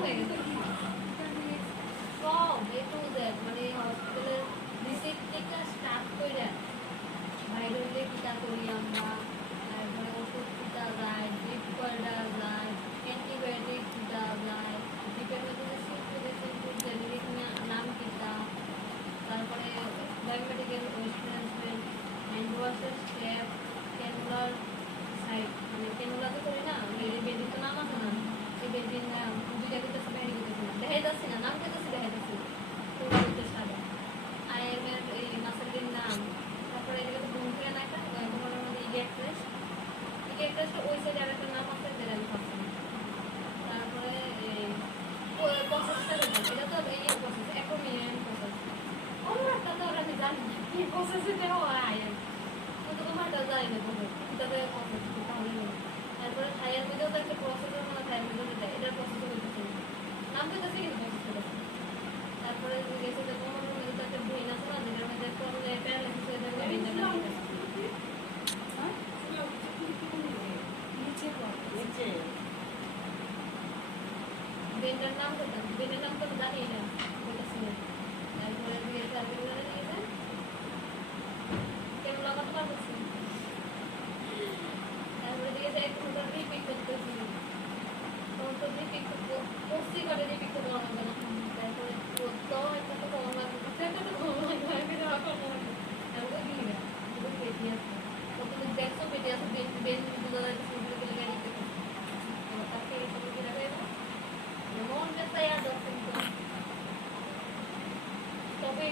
হয়ে গেছে সব এ টু জেড মানে হসপিটালের রিসিপ্ট থেকে স্টার্ট করে বাইরে হলে টিকা করি আমরা তারপরে ওষুধ টিকা যায় ড্রিপ করা যায় অ্যান্টিবায়োটিক টিকা যায় ড্রিপের মধ্যে সিম্পল জেনেরিক নাম টিকা তারপরে বায়োমেডিক্যাল ওয়েস্ট ম্যানেজমেন্ট হ্যান্ড ওয়াশের স্টেপ ক্যানুলার সাইড মানে ক্যানুলা তো করি না বেদিন তো নাম আছে না এই বেদিন দুইটা দিতেছে বেরি দিতেছে না দেখাই যাচ্ছে না নাম দিতেছে দেখাই যাচ্ছে পুরো দিতে সাদা আইএমএর এই মাসালির নাম তারপরে এদিকে তো বুম করে না একটা তোমার মধ্যে ইগেক্ট্রেসটা ওই সাইডে আর একটা নাম আছে যেটা আমি পাচ্ছি না তারপরে এই প্রসেসটা এটা তো এই প্রসেস অ্যাক্রোমিয়ান প্রসেস ওটা তো আমি জানি না কি প্রসেসে দেওয়া হয় কিন্তু তোমারটা জানি না প্রসেস তবে প্রসেস তাহলে তারপরে থাইয়ের মধ্যেও তো একটা প্রসেসের মধ্যে থাইয়ের মধ্যে দেয় এটার প্রসেস হইতেছে নাম তো আছে কিন্তু প্রসেস হইতেছে তারপরে গেছে যে তোমার মধ্যে তো একটা ব্রেন আছে না যেটার মধ্যে করলে প্যারালাইসিস হয়ে যাবে ব্রেনটার নাম কোথায় ব্রেনের নাম তো জানি না বলতেছি না তারপরে দিয়ে সার্ভিস নিয়েছে কেমন লাগাতে পারতেছি তারপরে দিয়ে একটু রিপিট করতেছি তখন তো রিপিট করছি করে রিপিট করতে হবে না তারপরে তো একটা তো কমন লাগবে একটা তো কমন লাগবে তারপরে দিয়ে না পেটি আছে কত দেখছো পেটি আছে বেন $2 সিম্পল করে গাড়ি পেটি তাকে এই সব কি লাগাই না মন পেছায়া দশ তবে